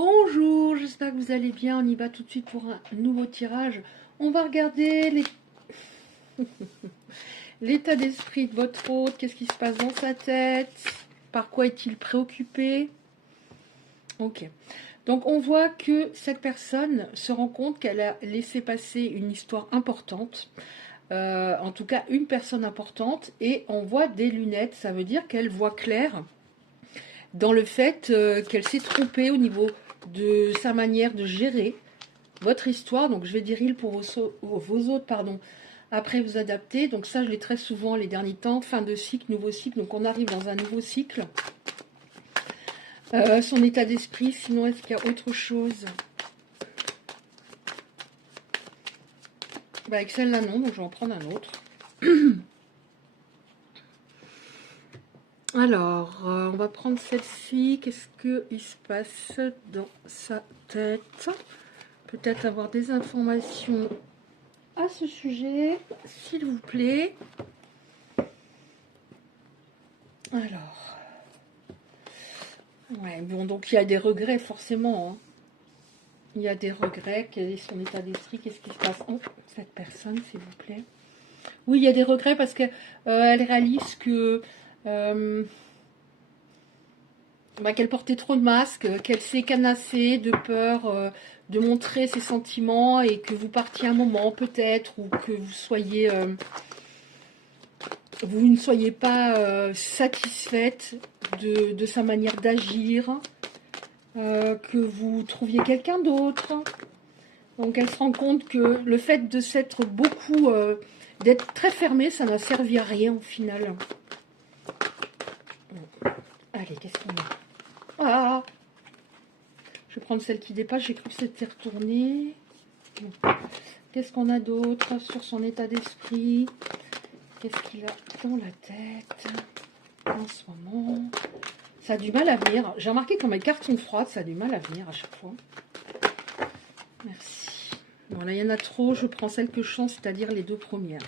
Bonjour, j'espère que vous allez bien. On y va tout de suite pour un nouveau tirage. On va regarder l'état d'esprit de votre hôte. Qu'est-ce qui se passe dans sa tête? Par quoi est-il préoccupé? Ok. Donc on voit que cette personne se rend compte qu'elle a laissé passer une histoire importante. En tout cas, une personne importante. Et on voit des lunettes. Ça veut dire qu'elle voit clair dans le fait qu'elle s'est trompée au niveau de sa manière de gérer votre histoire. Donc je vais dire il pour vos autres, pardon. Après vous adapter. Donc ça je l'ai très souvent les derniers temps. Fin de cycle, nouveau cycle. Donc on arrive dans un nouveau cycle. Son état d'esprit. Sinon est-ce qu'il y a autre chose? Avec celle-là non. Donc je vais en prendre un autre. Alors, on va prendre celle-ci. Qu'est-ce qu'il se passe dans sa tête? Peut-être avoir des informations à ce sujet, s'il vous plaît. Alors. Ouais, bon, donc il y a des regrets, forcément. Hein. Il y a des regrets. Quel est son état d'esprit? Qu'est-ce qui se passe? Oh, cette personne, s'il vous plaît. Oui, il y a des regrets parce qu'elle réalise que... qu'elle portait trop de masques, qu'elle s'est canassée de peur de montrer ses sentiments et que vous partiez un moment peut-être ou que vous soyez vous ne soyez pas satisfaite de sa manière d'agir, que vous trouviez quelqu'un d'autre. Donc elle se rend compte que le fait de s'être beaucoup d'être très fermée, ça n'a servi à rien au final. Allez, qu'est-ce qu'on a? Ah, je vais prendre celle qui dépasse, j'ai cru que c'était retourné. Qu'est-ce qu'on a d'autre sur son état d'esprit? Qu'est-ce qu'il a dans la tête en ce moment? Ça a du mal à venir. J'ai remarqué quand mes cartes sont froides, ça a du mal à venir à chaque fois. Merci. Bon, là, il y en a trop. Je prends celle que je sens, c'est-à-dire les deux premières.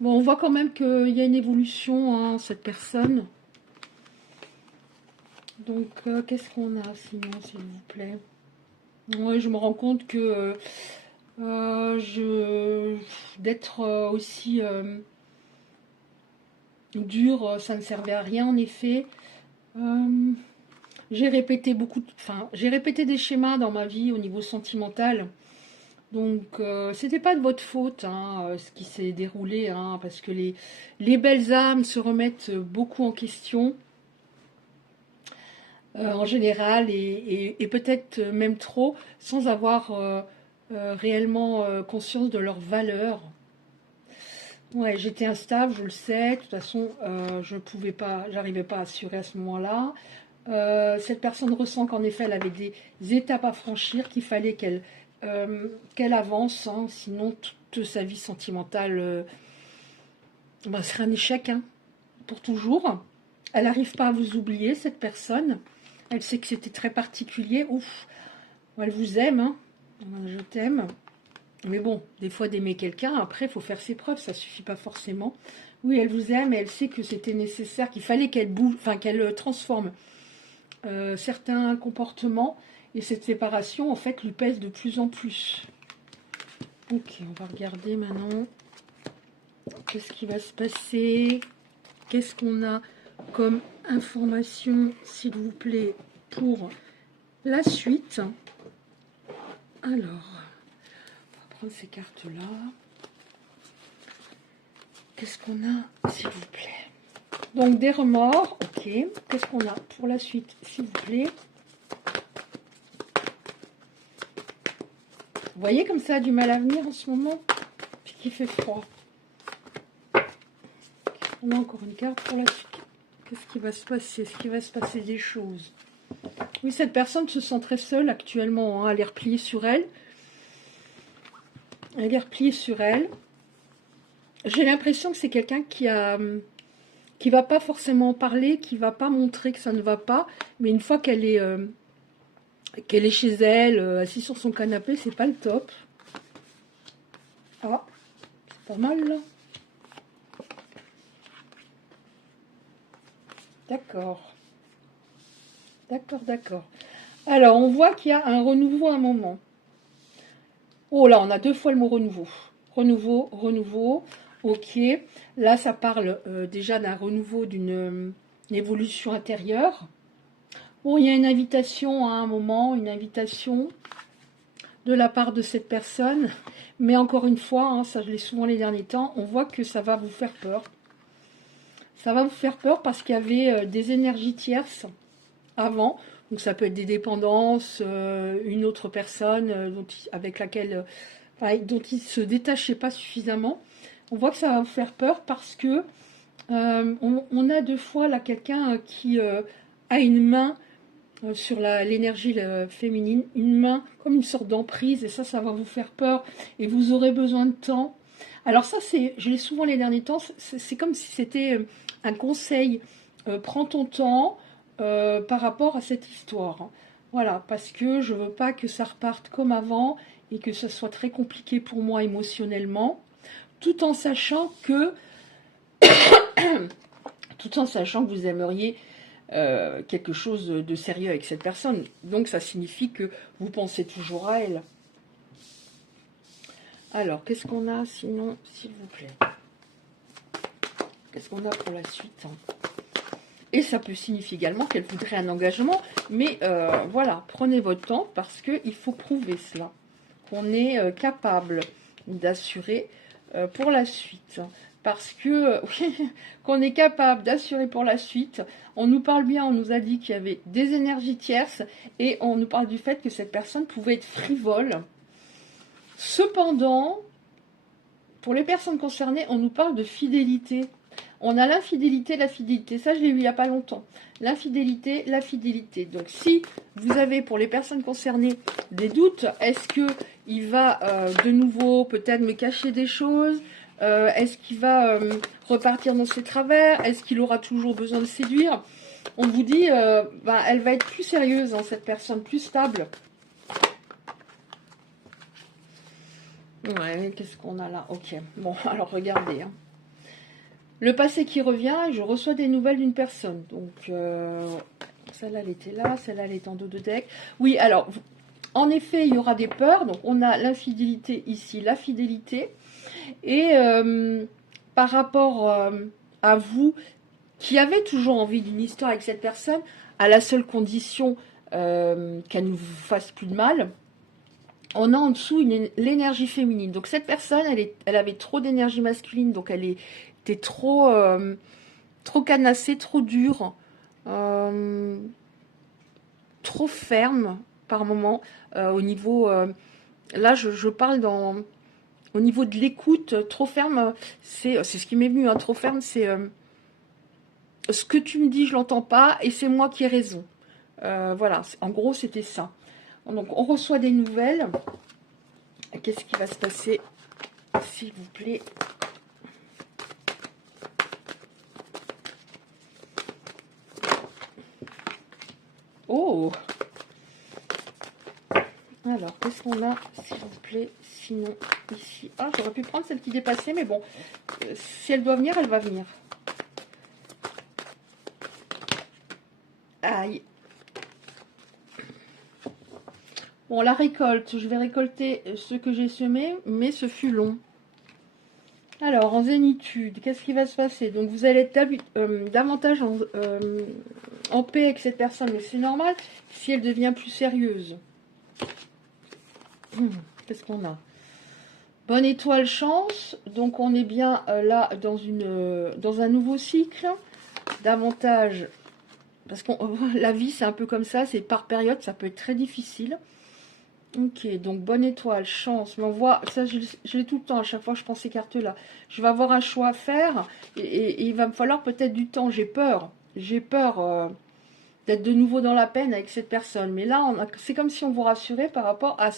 Bon, on voit quand même qu'il y a une évolution, hein, cette personne. Donc, qu'est-ce qu'on a sinon, s'il vous plaît? Oui, je me rends compte que d'être aussi dur, ça ne servait à rien, en effet. J'ai répété j'ai répété des schémas dans ma vie au niveau sentimental. Donc, c'était pas de votre faute, hein, ce qui s'est déroulé, hein, parce que les belles âmes se remettent beaucoup en question, en général, et peut-être même trop, sans avoir réellement conscience de leur valeur. Ouais, j'étais instable, je le sais. De toute façon, je pouvais pas, j'arrivais pas à assurer à ce moment-là. Cette personne ressent qu'en effet, elle avait des étapes à franchir, qu'il fallait qu'elle avance, hein, sinon toute sa vie sentimentale serait un échec, hein, pour toujours. Elle n'arrive pas à vous oublier, cette personne. Elle sait que c'était très particulier. Ouf, elle vous aime, hein. Je t'aime. Mais bon, des fois d'aimer quelqu'un, après, il faut faire ses preuves, ça ne suffit pas forcément. Oui, elle vous aime et elle sait que c'était nécessaire, qu'il fallait qu'elle bouge, enfin qu'elle transforme certains comportements. Et cette séparation, en fait, lui pèse de plus en plus. Ok, on va regarder maintenant. Qu'est-ce qui va se passer? Qu'est-ce qu'on a comme information, s'il vous plaît, pour la suite? Alors, prendre ces cartes-là. Qu'est-ce qu'on a, s'il vous plaît? Donc, des remords, ok. Qu'est-ce qu'on a pour la suite, s'il vous plaît? Vous voyez comme ça a du mal à venir en ce moment? Puis qu'il fait froid. On a encore une carte pour la suite. Qu'est-ce qui va se passer? Est-ce qu'il va se passer des choses? Oui, cette personne se sent très seule actuellement, hein. Elle est repliée sur elle. Elle est repliée sur elle. J'ai l'impression que c'est quelqu'un qui va pas forcément parler, qui va pas montrer que ça ne va pas, mais une fois qu'elle est chez elle, assise sur son canapé, c'est pas le top. Ah, c'est pas mal là. D'accord. D'accord, d'accord. Alors, on voit qu'il y a un renouveau à un moment. Oh là, on a deux fois le mot renouveau. Renouveau, renouveau. Ok. Là, ça parle déjà d'un renouveau, d'une évolution intérieure. Bon, il y a une invitation à un moment, une invitation de la part de cette personne. Mais encore une fois, hein, ça je l'ai souvent les derniers temps, on voit que ça va vous faire peur. Ça va vous faire peur parce qu'il y avait des énergies tierces avant. Donc ça peut être des dépendances, une autre personne avec laquelle, dont il ne se détachait pas suffisamment. On voit que ça va vous faire peur parce que on a deux fois là quelqu'un qui a une main sur l'énergie féminine, une main comme une sorte d'emprise, et ça va vous faire peur, et vous aurez besoin de temps. Alors ça, je l'ai souvent les derniers temps, c'est comme si c'était un conseil, prends ton temps par rapport à cette histoire. Voilà, parce que je veux pas que ça reparte comme avant, et que ça soit très compliqué pour moi émotionnellement, tout en sachant que, tout en sachant que vous aimeriez quelque chose de sérieux avec cette personne. Donc ça signifie que vous pensez toujours à elle. Alors, qu'est-ce qu'on a sinon, s'il vous plaît? Qu'est-ce qu'on a pour la suite? Et ça peut signifier également qu'elle voudrait un engagement, mais voilà, prenez votre temps parce qu'il faut prouver cela, qu'on est capable d'assurer pour la suite. Parce que qu'on est capable d'assurer pour la suite. On nous parle bien, on nous a dit qu'il y avait des énergies tierces et on nous parle du fait que cette personne pouvait être frivole. Cependant, pour les personnes concernées, on nous parle de fidélité. On a l'infidélité, la fidélité. Ça, je l'ai vu il n'y a pas longtemps. L'infidélité, la fidélité. Donc, si vous avez, pour les personnes concernées, des doutes, est-ce qu'il va de nouveau peut-être me cacher des choses? Est-ce qu'il va repartir dans ses travers? Est-ce qu'il aura toujours besoin de séduire? On vous dit, elle va être plus sérieuse, hein, cette personne, plus stable. Ouais, qu'est-ce qu'on a là? Ok, bon, alors regardez. Hein. Le passé qui revient, je reçois des nouvelles d'une personne. Donc, celle-là, elle était là, celle-là, elle est en dos de deck. Oui, alors, en effet, il y aura des peurs. Donc, on a l'infidélité ici, la fidélité. Et par rapport à vous, qui avez toujours envie d'une histoire avec cette personne, à la seule condition qu'elle ne vous fasse plus de mal, on a en dessous l'énergie féminine. Donc cette personne, elle avait trop d'énergie masculine, donc elle était trop, trop canassée, trop dure, trop ferme par moment. Au niveau, là je parle au niveau de l'écoute, trop ferme, c'est ce qui m'est venu, hein, trop ferme, c'est ce que tu me dis, je l'entends pas, et c'est moi qui ai raison. Voilà, en gros, c'était ça. Donc, on reçoit des nouvelles. Qu'est-ce qui va se passer, s'il vous plaît? Oh! Alors, qu'est-ce qu'on a, s'il vous plaît? Sinon, ici... Ah, j'aurais pu prendre celle qui dépassait, mais bon. Si elle doit venir, elle va venir. Aïe. Bon, la récolte, je vais récolter ce que j'ai semé, mais ce fut long. Alors, en zénitude, qu'est-ce qui va se passer? Donc, vous allez être davantage en paix avec cette personne, mais c'est normal si elle devient plus sérieuse. Qu'est-ce qu'on a? Bonne étoile, chance. Donc, on est bien là dans un nouveau cycle. Davantage, parce que la vie, c'est un peu comme ça, c'est par période, ça peut être très difficile. Ok, donc bonne étoile, chance, mais on voit, ça je l'ai tout le temps, à chaque fois que je prends ces cartes-là. Je vais avoir un choix à faire, et il va me falloir peut-être du temps, j'ai peur d'être de nouveau dans la peine avec cette personne. Mais là, c'est comme si on vous rassurait par rapport à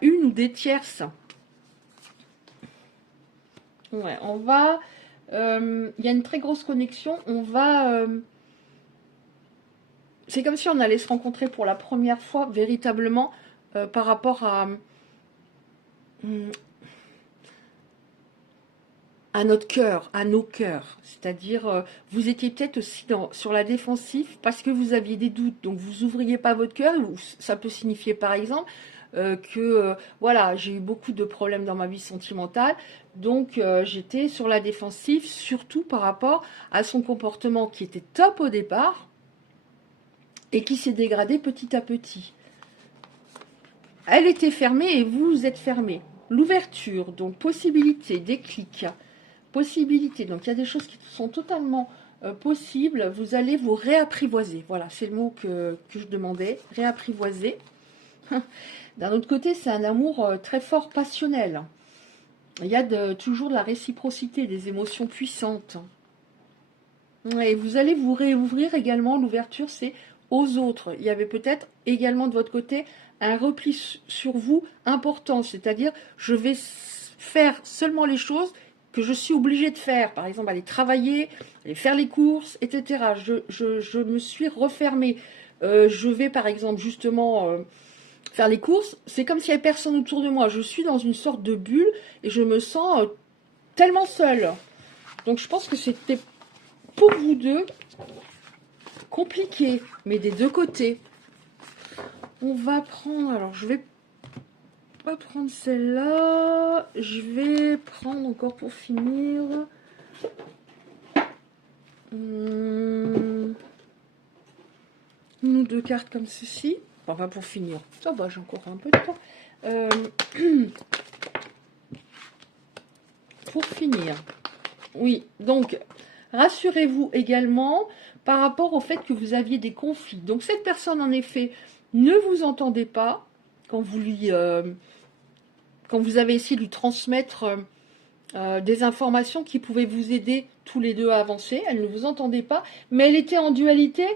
une ou des tierces. Ouais, on va, il y a une très grosse connexion, on va... c'est comme si on allait se rencontrer pour la première fois, véritablement, par rapport à... à notre cœur, à nos cœurs. C'est-à-dire, vous étiez peut-être aussi sur la défensive parce que vous aviez des doutes, donc vous ouvriez pas votre cœur. Ou ça peut signifier par exemple voilà, j'ai eu beaucoup de problèmes dans ma vie sentimentale, donc j'étais sur la défensive, surtout par rapport à son comportement qui était top au départ et qui s'est dégradé petit à petit. Elle était fermée et vous êtes fermé. L'ouverture, donc possibilité, déclic, possibilité. Donc il y a des choses qui sont totalement possibles. Vous allez vous réapprivoiser. Voilà, c'est le mot que je demandais. Réapprivoiser. D'un autre côté, c'est un amour très fort, passionnel. Il y a toujours de la réciprocité, des émotions puissantes. Et vous allez vous réouvrir également. L'ouverture, c'est aux autres. Il y avait peut-être également de votre côté un repli sur vous important. C'est-à-dire, je vais faire seulement les choses que je suis obligée de faire. Par exemple, aller travailler, aller faire les courses, etc. Je me suis refermée. Je vais, par exemple, justement... faire les courses, c'est comme s'il n'y avait personne autour de moi. Je suis dans une sorte de bulle et je me sens tellement seule. Donc je pense que c'était pour vous deux compliqué, mais des deux côtés. On va prendre, alors je vais pas prendre celle-là, je vais prendre encore pour finir une ou deux cartes comme ceci. Enfin, pour finir. Ça va, j'ai encore un peu de temps. Pour finir. Oui, donc, rassurez-vous également par rapport au fait que vous aviez des conflits. Donc, cette personne, en effet, ne vous entendait pas quand vous quand vous avez essayé de lui transmettre des informations qui pouvaient vous aider tous les deux à avancer. Elle ne vous entendait pas, mais elle était en dualité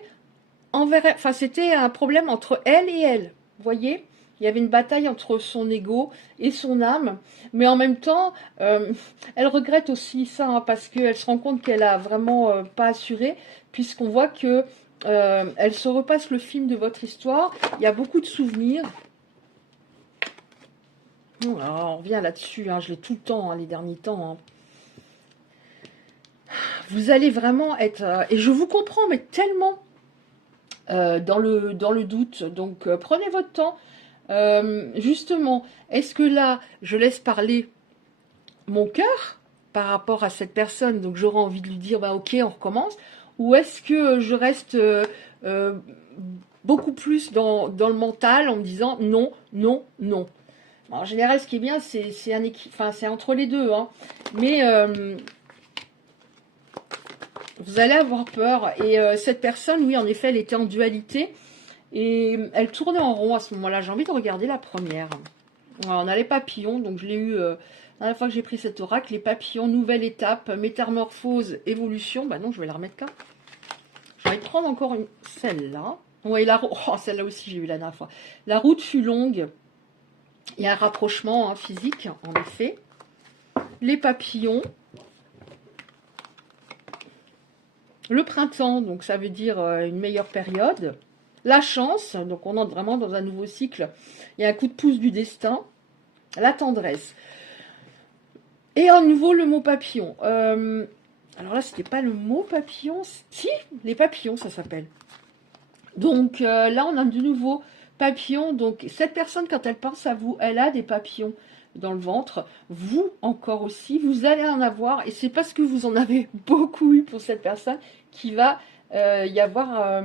enfin, c'était un problème entre elle et elle. Vous voyez, il y avait une bataille entre son ego et son âme. Mais en même temps, elle regrette aussi ça, hein, parce qu'elle se rend compte qu'elle a vraiment pas assuré, puisqu'on voit que elle se repasse le film de votre histoire. Il y a beaucoup de souvenirs. Alors, on revient là-dessus, hein, je l'ai tout le temps, hein, les derniers temps. Hein. Vous allez vraiment être... et je vous comprends, mais tellement... dans le doute. Donc, prenez votre temps. Justement, est-ce que là, je laisse parler mon cœur par rapport à cette personne, donc j'aurai envie de lui dire, bah ok, on recommence, ou est-ce que je reste beaucoup plus dans le mental en me disant non, non, non. En général, ce qui est bien, c'est entre les deux, hein. Mais vous allez avoir peur. Et cette personne, oui, en effet, elle était en dualité. Et elle tournait en rond à ce moment-là. J'ai envie de regarder la première. Alors, on a les papillons. Donc, je l'ai eu la dernière fois que j'ai pris cet oracle. Les papillons, nouvelle étape, métamorphose, évolution. Bah non, je vais la remettre là. Je vais prendre encore celle-là. Oui, celle-là aussi, j'ai eu la dernière fois. La route fut longue. Il y a un rapprochement physique, en effet. Les papillons. Le printemps, donc ça veut dire une meilleure période. La chance, donc on entre vraiment dans un nouveau cycle. Il y a un coup de pouce du destin. La tendresse. Et à nouveau, le mot papillon. Alors là, c'était pas le mot papillon. Si, les papillons, ça s'appelle. Donc là, on a de nouveau papillons. Donc cette personne, quand elle pense à vous, elle a des papillons dans le ventre. Vous, encore aussi, vous allez en avoir. Et c'est parce que vous en avez beaucoup eu pour cette personne qu'il va y avoir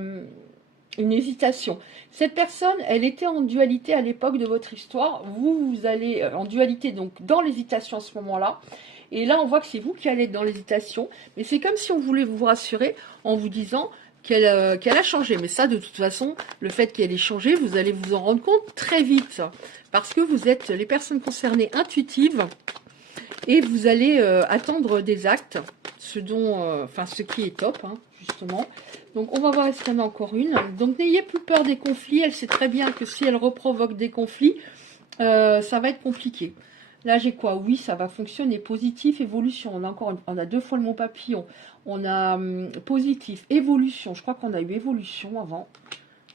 une hésitation. Cette personne, elle était en dualité à l'époque de votre histoire. Vous allez en dualité, donc dans l'hésitation à ce moment-là. Et là, on voit que c'est vous qui allez être dans l'hésitation. Mais c'est comme si on voulait vous rassurer en vous disant qu'elle a changé. Mais ça, de toute façon, le fait qu'elle ait changé, vous allez vous en rendre compte très vite. Parce que vous êtes les personnes concernées intuitives. Et vous allez attendre des actes. Ce qui est top, hein, justement. Donc, on va voir est-ce qu'il y en a encore une. Donc, n'ayez plus peur des conflits. Elle sait très bien que si elle reprovoque des conflits, ça va être compliqué. Là, j'ai quoi? Oui, ça va fonctionner. Positif, évolution. On a deux fois le mot papillon. On a positif, évolution. Je crois qu'on a eu évolution avant.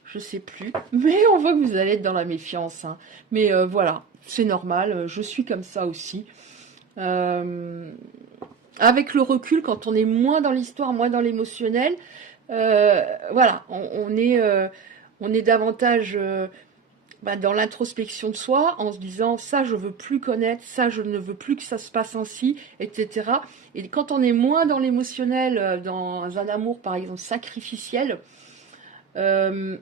Je sais plus. Mais on voit que vous allez être dans la méfiance. Hein. Mais voilà, c'est normal. Je suis comme ça aussi. avec le recul, quand on est moins dans l'histoire, moins dans l'émotionnel, voilà, on est davantage dans l'introspection de soi, en se disant ça je veux plus connaître, ça je ne veux plus que ça se passe ainsi, etc. Et quand on est moins dans l'émotionnel, dans un amour par exemple sacrificiel, euh,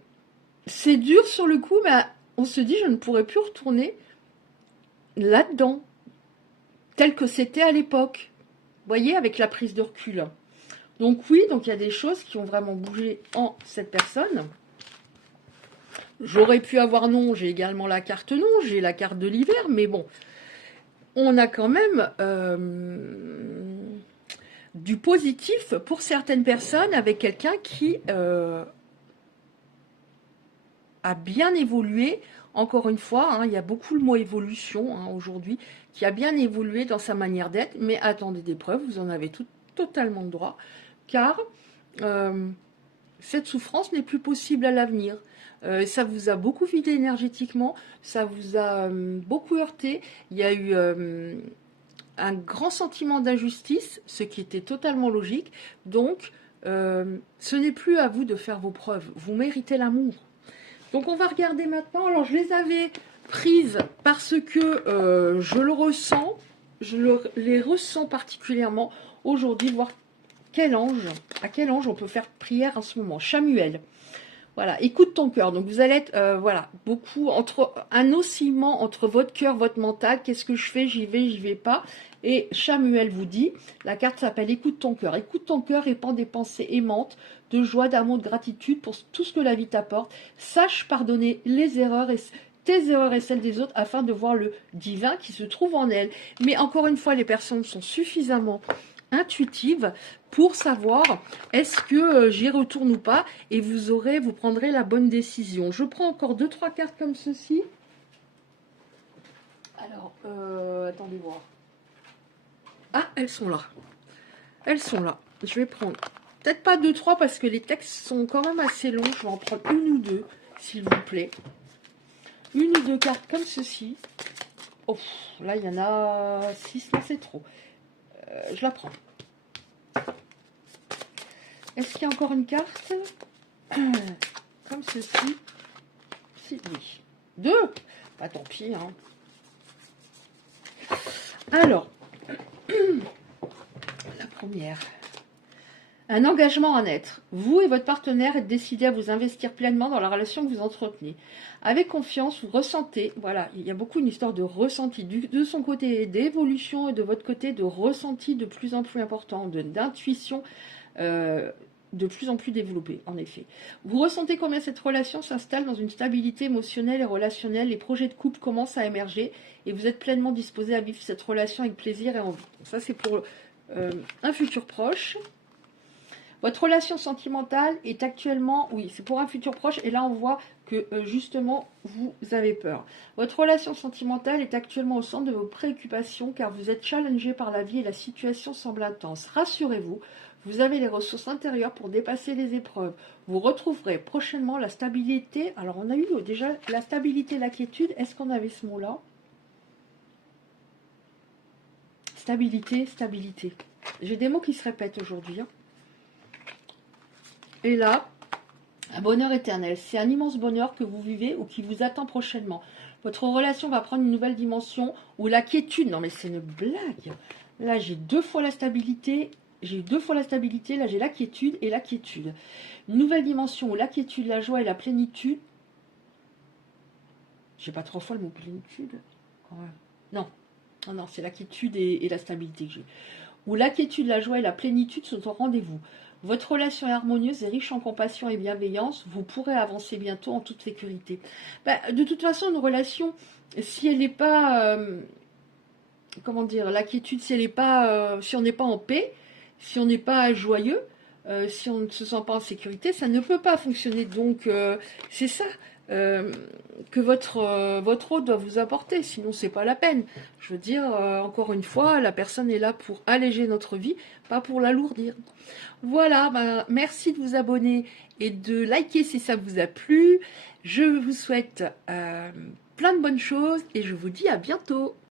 c'est dur sur le coup, mais on se dit je ne pourrais plus retourner là-dedans, tel que c'était à l'époque. Vous voyez, avec la prise de recul. Donc oui, donc il y a des choses qui ont vraiment bougé en cette personne. J'aurais pu avoir non, j'ai également la carte non, j'ai la carte de l'hiver, mais bon, on a quand même du positif pour certaines personnes avec quelqu'un qui a bien évolué. Encore une fois, hein, il y a beaucoup le mot évolution hein, aujourd'hui, qui a bien évolué dans sa manière d'être, mais attendez des preuves, vous en avez totalement le droit, car cette souffrance n'est plus possible à l'avenir. Ça vous a beaucoup vidé énergétiquement, ça vous a beaucoup heurté. Il y a eu un grand sentiment d'injustice, ce qui était totalement logique. Donc, ce n'est plus à vous de faire vos preuves. Vous méritez l'amour. Donc, on va regarder maintenant. Alors, je les avais prises parce que je le ressens. Les ressens particulièrement aujourd'hui, voir à quel ange on peut faire prière en ce moment. Chamuel. Voilà, écoute ton cœur. Donc vous allez être, voilà, beaucoup entre un oscillement entre votre cœur, votre mental. Qu'est-ce que je fais? J'y vais pas. Et Chamuel vous dit, la carte s'appelle écoute ton cœur. Écoute ton cœur, répand des pensées aimantes, de joie, d'amour, de gratitude pour tout ce que la vie t'apporte. Sache pardonner les erreurs et tes erreurs et celles des autres afin de voir le divin qui se trouve en elles. Mais encore une fois, les personnes sont suffisamment intuitive pour savoir est-ce que j'y retourne ou pas et vous prendrez la bonne décision. Je prends encore 2-3 cartes comme ceci. Alors, attendez voir. Ah, elles sont là. Elles sont là. Je vais prendre peut-être pas 2-3 parce que les textes sont quand même assez longs. Je vais en prendre une ou deux, s'il vous plaît. Une ou deux cartes comme ceci. Oh, là, il y en a 6, là c'est trop. Je la prends. Est-ce qu'il y a encore une carte comme ceci? Si, oui. 2. Bah tant pis. Hein. Alors, la première. Un engagement à naître. Vous et votre partenaire êtes décidés à vous investir pleinement dans la relation que vous entretenez. Avec confiance, vous ressentez, voilà, il y a beaucoup une histoire de ressenti, de son côté d'évolution et de votre côté de ressenti de plus en plus important, d'intuition de plus en plus développée, en effet. Vous ressentez combien cette relation s'installe dans une stabilité émotionnelle et relationnelle, les projets de couple commencent à émerger et vous êtes pleinement disposé à vivre cette relation avec plaisir et envie. Ça, c'est pour un futur proche. Votre relation sentimentale est actuellement, oui, c'est pour un futur proche, et là on voit que justement vous avez peur. Votre relation sentimentale est actuellement au centre de vos préoccupations car vous êtes challengé par la vie et la situation semble intense. Rassurez-vous, vous avez les ressources intérieures pour dépasser les épreuves. Vous retrouverez prochainement la stabilité. Alors on a eu déjà la stabilité, la quiétude. Est-ce qu'on avait ce mot-là? Stabilité, stabilité. J'ai des mots qui se répètent aujourd'hui. Hein. Et là, un bonheur éternel. C'est un immense bonheur que vous vivez ou qui vous attend prochainement. Votre relation va prendre une nouvelle dimension où la quiétude... Non mais c'est une blague. Là, j'ai 2 fois la stabilité. J'ai eu 2 fois la stabilité. Là, j'ai la quiétude et la quiétude. Une nouvelle dimension où la quiétude, la joie et la plénitude... J'ai pas 3 fois le mot plénitude. Quand même. Non. Non, non, c'est la quiétude et la stabilité que j'ai. Où la quiétude, la joie et la plénitude sont au rendez-vous. Votre relation est harmonieuse et riche en compassion et bienveillance. Vous pourrez avancer bientôt en toute sécurité. De toute façon, une relation, si elle n'est pas... comment dire, la quiétude, si elle n'est pas... si on n'est pas en paix, si on n'est pas joyeux, si on ne se sent pas en sécurité, ça ne peut pas fonctionner. Donc, c'est ça que votre hôte doit vous apporter. Sinon, c'est pas la peine. Je veux dire, encore une fois, la personne est là pour alléger notre vie, pas pour l'alourdir. Voilà, merci de vous abonner et de liker si ça vous a plu. Je vous souhaite plein de bonnes choses et je vous dis à bientôt.